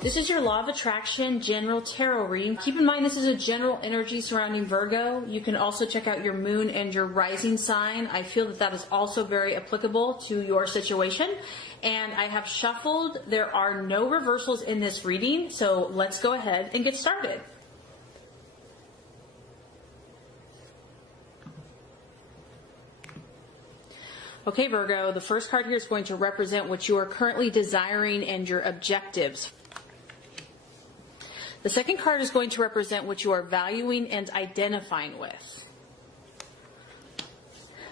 This is your Law of Attraction General Tarot reading. Keep in mind this is a general energy surrounding Virgo. You can also check out your moon and your rising sign. I feel that that is also very applicable to your situation. And I have shuffled. There are no reversals in this reading, so let's go ahead and get started. Okay, Virgo, the first card here is going to represent what you are currently desiring and your objectives. The second card is going to represent what you are valuing and identifying with.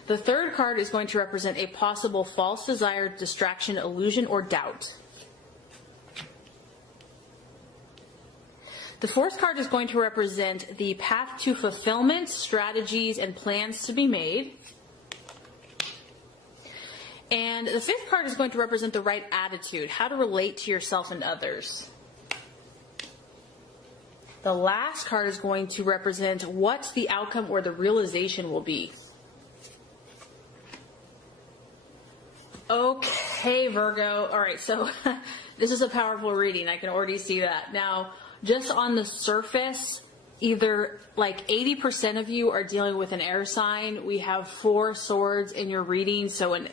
The third card is going to represent a possible false desire, distraction, illusion, or doubt. The fourth card is going to represent the path to fulfillment, strategies, and plans to be made. And the fifth card is going to represent the right attitude, how to relate to yourself and others. The last card is going to represent what the outcome or the realization will be. Okay, Virgo. All right, so this is a powerful reading. I can already see that. Now, just on the surface, either like 80% of you are dealing with an air sign. We have 4 swords in your reading, so an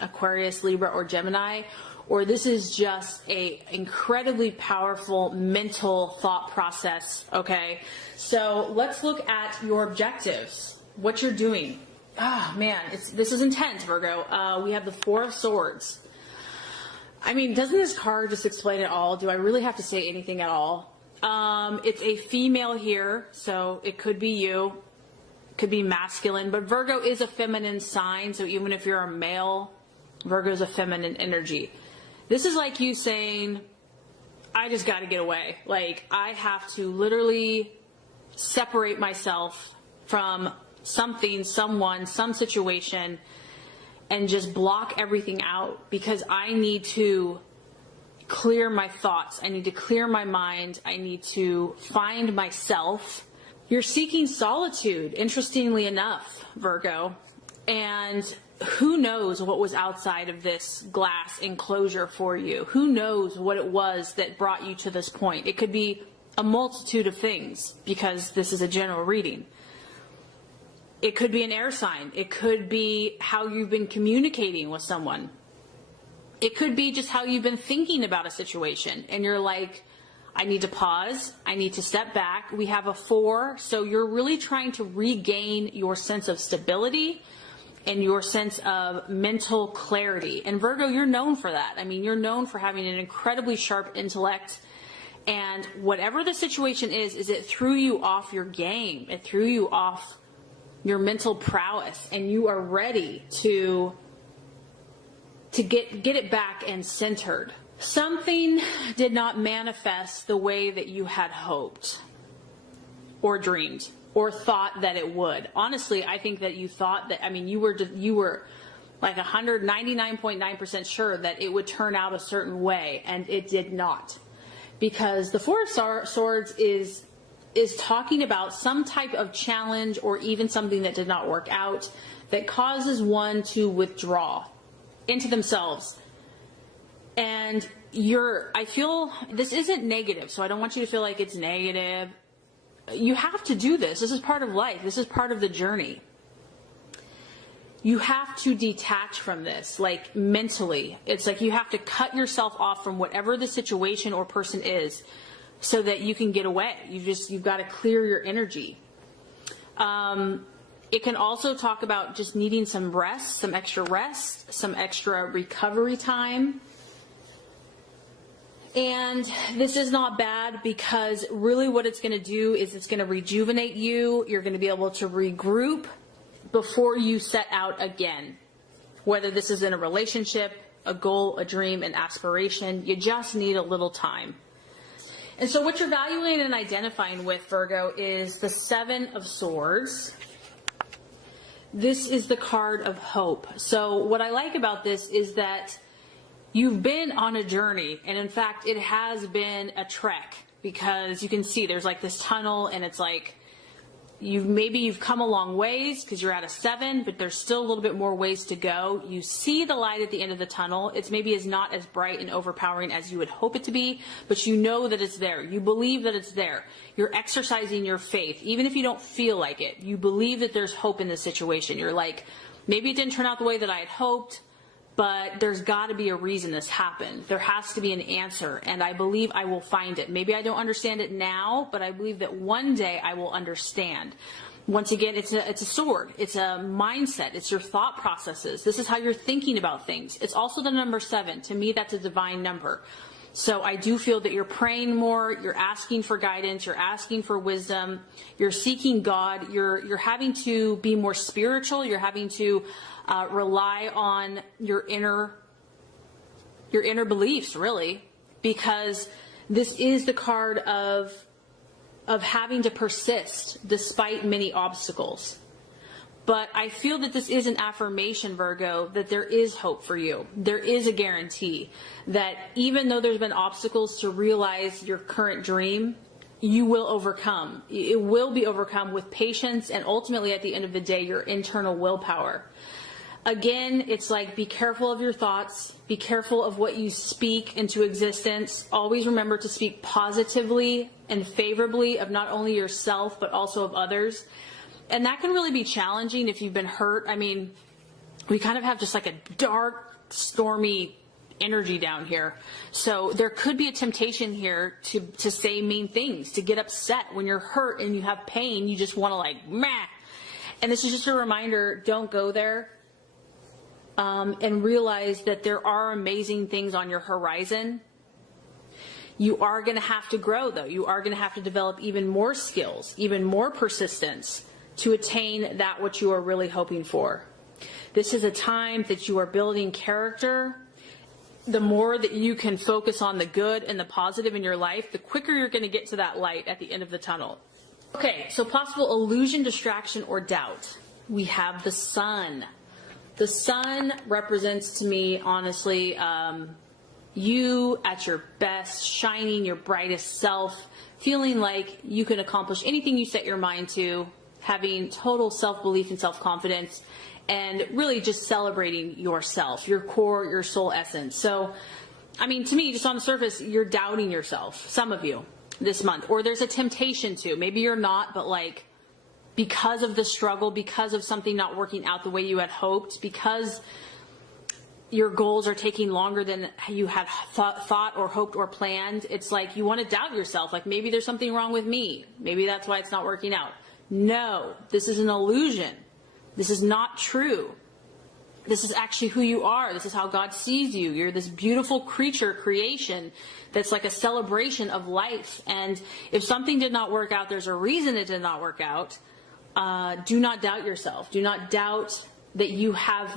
Aquarius, Libra, or Gemini. Or this is just a incredibly powerful mental thought process, okay? So let's look at your objectives, what you're doing. Ah, man, this is intense, Virgo. We have the 4 of Swords. I mean, doesn't this card just explain it all? Do I really have to say anything at all? It's a female here, so it could be you. It could be masculine, but Virgo is a feminine sign, so even if you're a male, Virgo is a feminine energy. This is like you saying, I just got to get away. Like, I have to literally separate myself from something, someone, some situation, and just block everything out because I need to clear my thoughts. I need to clear my mind. I need to find myself. You're seeking solitude, interestingly enough, Virgo. And who knows what was outside of this glass enclosure for you? Who knows what it was that brought you to this point? It could be a multitude of things because this is a general reading. It could be an air sign. It could be how you've been communicating with someone. It could be just how you've been thinking about a situation and you're like, I need to pause. I need to step back. We have a 4, so you're really trying to regain your sense of stability and your sense of mental clarity. And Virgo, you're known for that. I mean, you're known for having an incredibly sharp intellect. And whatever the situation is it threw you off your game. It threw you off your mental prowess. And you are ready to get it back and centered. Something did not manifest the way that you had hoped or dreamed or thought that it would. Honestly, I think that you thought that, I mean, you were like 199.9% sure that it would turn out a certain way, and it did not. Because the 4 of Swords is talking about some type of challenge or even something that did not work out that causes one to withdraw into themselves. And I feel this isn't negative, so I don't want you to feel like it's negative. You have to do this. This is part of life. This is part of the journey. You have to detach from this, like mentally. It's like you have to cut yourself off from whatever the situation or person is so that you can get away. You've got to clear your energy. It can also talk about just needing some rest, some extra recovery time. And this is not bad because really what it's going to do is it's going to rejuvenate you. You're going to be able to regroup before you set out again. Whether this is in a relationship, a goal, a dream, an aspiration, you just need a little time. And so what you're valuing and identifying with, Virgo, is the 7 of Swords. This is the card of hope. So what I like about this is that you've been on a journey, and in fact, it has been a trek because you can see there's like this tunnel and it's maybe you've come a long ways because you're at a 7, but there's still a little bit more ways to go. You see the light at the end of the tunnel. It's maybe is not as bright and overpowering as you would hope it to be, but you know that it's there. You believe that it's there. You're exercising your faith. Even if you don't feel like it, you believe that there's hope in this situation. You're like, maybe it didn't turn out the way that I had hoped, but there's got to be a reason this happened. There has to be an answer, and I believe I will find it. Maybe I don't understand it now, but I believe that one day I will understand. Once again, it's a sword. It's a mindset. It's your thought processes. This is how you're thinking about things. It's also the number 7. To me, that's a divine number. So I do feel that you're praying more, you're asking for guidance, you're asking for wisdom, you're seeking God, you're having to be more spiritual, you're having to rely on your inner beliefs, really, because this is the card of having to persist despite many obstacles. But I feel that this is an affirmation, Virgo, that there is hope for you. There is a guarantee that even though there's been obstacles to realize your current dream, you will overcome. It will be overcome with patience and ultimately at the end of the day, your internal willpower. Again, it's like, be careful of your thoughts. Be careful of what you speak into existence. Always remember to speak positively and favorably of not only yourself, but also of others. And that can really be challenging if you've been hurt. I mean, we kind of have just like a dark, stormy energy down here. So there could be a temptation here to say mean things, to get upset when you're hurt and you have pain. You just want to like, meh. And this is just a reminder, don't go there. And realize that there are amazing things on your horizon. You are going to have to grow, though. You are going to have to develop even more skills, even more persistence to attain that which you are really hoping for. This is a time that you are building character. The more that you can focus on the good and the positive in your life, the quicker you're going to get to that light at the end of the tunnel. Okay, so possible illusion, distraction, or doubt. We have the sun. The sun represents to me, honestly, you at your best, shining your brightest self, feeling like you can accomplish anything you set your mind to, having total self-belief and self-confidence, and really just celebrating yourself, your core, your soul essence. So, I mean, to me, just on the surface, you're doubting yourself, some of you, this month. Or there's a temptation to. Maybe you're not, but like, because of the struggle, because of something not working out the way you had hoped, because your goals are taking longer than you had thought or hoped or planned, it's like you want to doubt yourself. Like, maybe there's something wrong with me. Maybe that's why it's not working out. No, this is an illusion. This is not true. This is actually who you are. This is how God sees you. You're this beautiful creature, creation, that's like a celebration of life. And if something did not work out, there's a reason it did not work out. Do not doubt yourself. Do not doubt that you have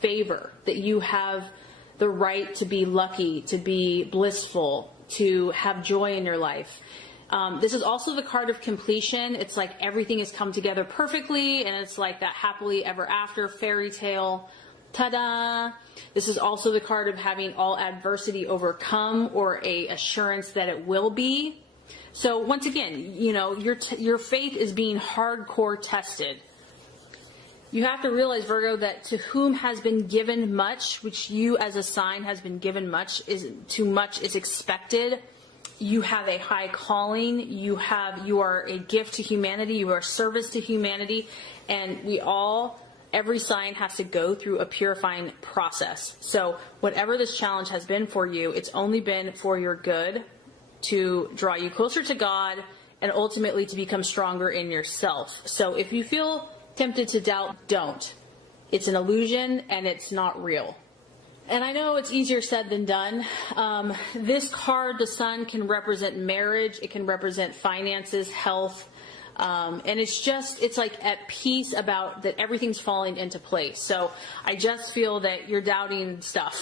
favor, that you have the right to be lucky, to be blissful, to have joy in your life. This is also the card of completion. It's like everything has come together perfectly, and it's like that happily ever after fairy tale. Ta-da! This is also the card of having all adversity overcome, or a assurance that it will be. So once again, you know, your faith is being hardcore tested. You have to realize, Virgo, that to whom has been given much, which you as a sign has been given much, too much is expected. You have a high calling. You are a gift to humanity. You are a service to humanity. And every sign has to go through a purifying process. So whatever this challenge has been for you, it's only been for your good, to draw you closer to God and ultimately to become stronger in yourself. So if you feel tempted to doubt, don't. It's an illusion and it's not real. And I know it's easier said than done. This card, the sun, can represent marriage. It can represent finances, health. And it's like at peace about that everything's falling into place. So I just feel that you're doubting stuff.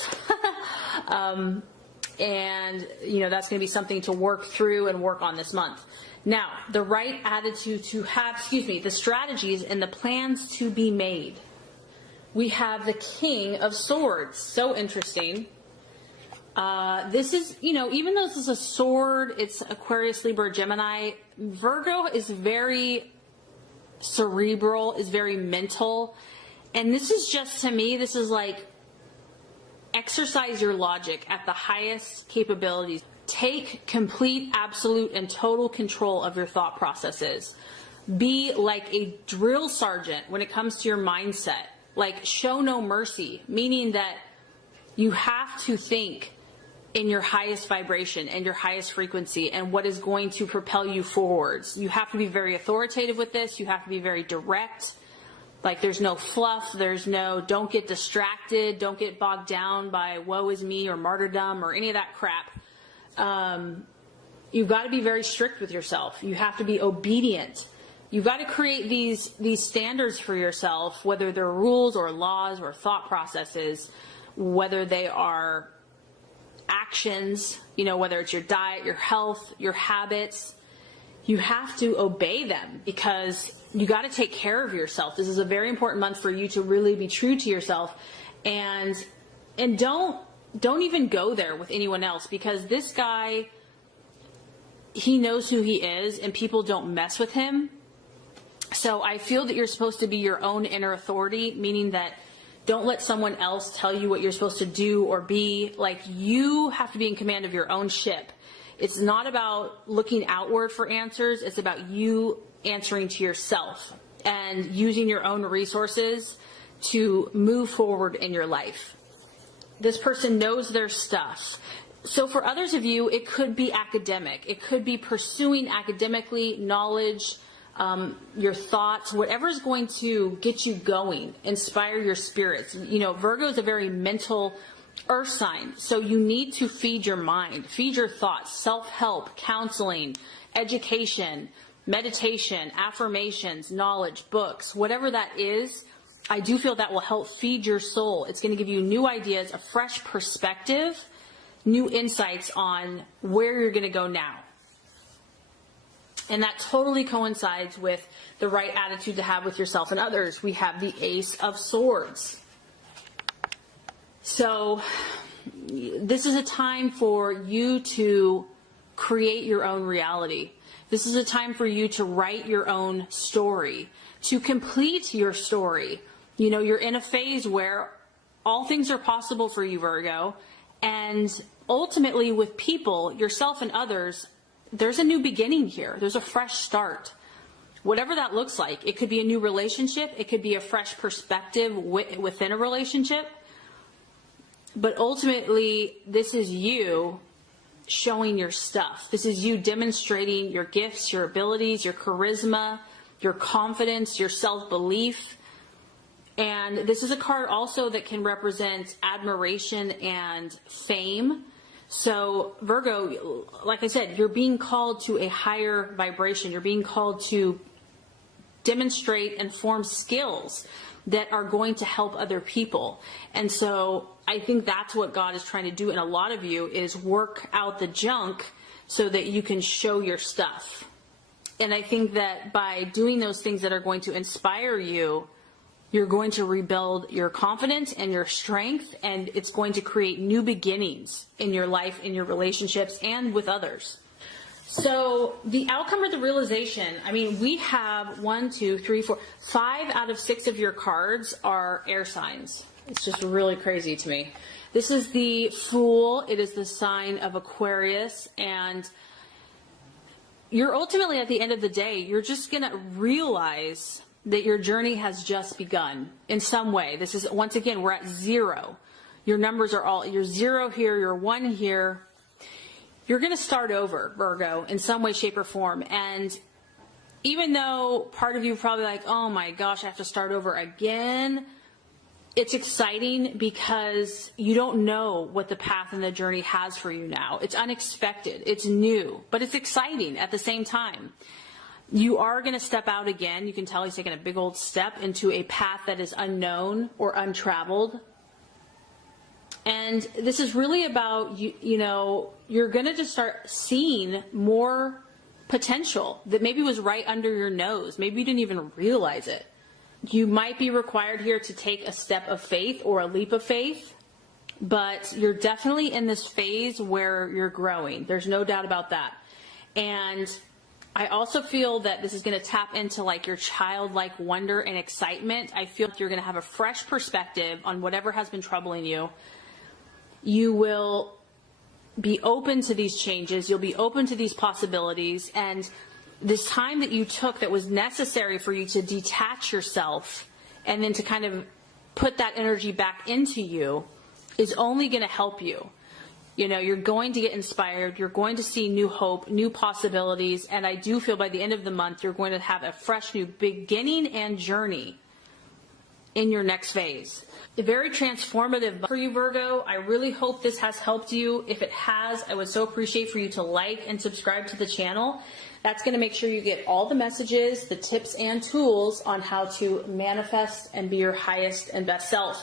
And, you know, that's going to be something to work through and work on this month. Now, the right attitude to have, the strategies and the plans to be made. We have the King of Swords. So interesting. This is, you know, even though this is a sword, it's Aquarius, Libra, Gemini, Virgo is very cerebral, is very mental. And this is just, to me, this is like exercise your logic at the highest capabilities. Take complete, absolute, and total control of your thought processes. Be like a drill sergeant when it comes to your mindset. Like, show no mercy, meaning that you have to think in your highest vibration and your highest frequency and what is going to propel you forwards. You have to be very authoritative with this. You have to be very direct. Like, there's no fluff. Don't get distracted. Don't get bogged down by woe is me or martyrdom or any of that crap. You've got to be very strict with yourself. You have to be obedient. You've got to create these standards for yourself, whether they're rules or laws or thought processes, whether they are actions, whether it's your diet, your health, your habits. You have to obey them because you got to take care of yourself. This is a very important month for you to really be true to yourself, and don't even go there with anyone else, because this guy, he knows who he is and people don't mess with him. So I feel that you're supposed to be your own inner authority, meaning that don't let someone else tell you what you're supposed to do or be. Like, you have to be in command of your own ship. It's not about looking outward for answers. It's about you answering to yourself and using your own resources to move forward in your life. This person knows their stuff. So for others of you, it could be academic. It could be pursuing academically knowledge, your thoughts, whatever is going to get you going, inspire your spirits. Virgo is a very mental earth sign. So you need to feed your mind, feed your thoughts, self-help, counseling, education, meditation, affirmations, knowledge, books, whatever that is. I do feel that will help feed your soul. It's going to give you new ideas, a fresh perspective, new insights on where you're going to go now. And that totally coincides with the right attitude to have with yourself and others. We have the Ace of Swords. So this is a time for you to create your own reality. This is a time for you to write your own story, to complete your story. You're in a phase where all things are possible for you, Virgo. And ultimately, with people, yourself and others, there's a new beginning here. There's a fresh start. Whatever that looks like. It could be a new relationship. It could be a fresh perspective within a relationship. But ultimately, this is you showing your stuff. This is you demonstrating your gifts, your abilities, your charisma, your confidence, your self-belief. And this is a card also that can represent admiration and fame. So Virgo, like I said, you're being called to a higher vibration. You're being called to demonstrate and form skills that are going to help other people. And so I think that's what God is trying to do in a lot of you, is work out the junk so that you can show your stuff. And I think that by doing those things that are going to inspire you, you're going to rebuild your confidence and your strength, and it's going to create new beginnings in your life, in your relationships, and with others. So the outcome or the realization, we have 1, 2, 3, 4, 5 out of 6 of your cards are air signs. It's just really crazy to me. This is the Fool. It is the sign of Aquarius, and you're ultimately, at the end of the day, you're just going to realize that your journey has just begun in some way. This is, once again, we're at 0. Your numbers are all, you're 0 here, you're 1 here. You're going to start over, Virgo, in some way, shape, or form. And even though part of you are probably like, oh my gosh, I have to start over again, it's exciting because you don't know what the path and the journey has for you now. It's unexpected, it's new, but it's exciting at the same time. You are going to step out again. You can tell he's taking a big old step into a path that is unknown or untraveled. And this is really about, you're going to just start seeing more potential that maybe was right under your nose. Maybe you didn't even realize it. You might be required here to take a step of faith or a leap of faith, but you're definitely in this phase where you're growing. There's no doubt about that. And I also feel that this is going to tap into like your childlike wonder and excitement. I feel like you're going to have a fresh perspective on whatever has been troubling you. You will be open to these changes. You'll be open to these possibilities. And this time that you took that was necessary for you to detach yourself and then to kind of put that energy back into you is only going to help you. You know, you're going to get inspired. You're going to see new hope, new possibilities. And I do feel by the end of the month, you're going to have a fresh new beginning and journey in your next phase. A very transformative for you, Virgo. I really hope this has helped you. If it has, I would so appreciate for you to like and subscribe to the channel. That's going to make sure you get all the messages, the tips and tools on how to manifest and be your highest and best self.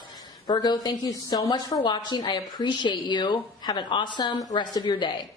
Virgo, thank you so much for watching. I appreciate you. Have an awesome rest of your day.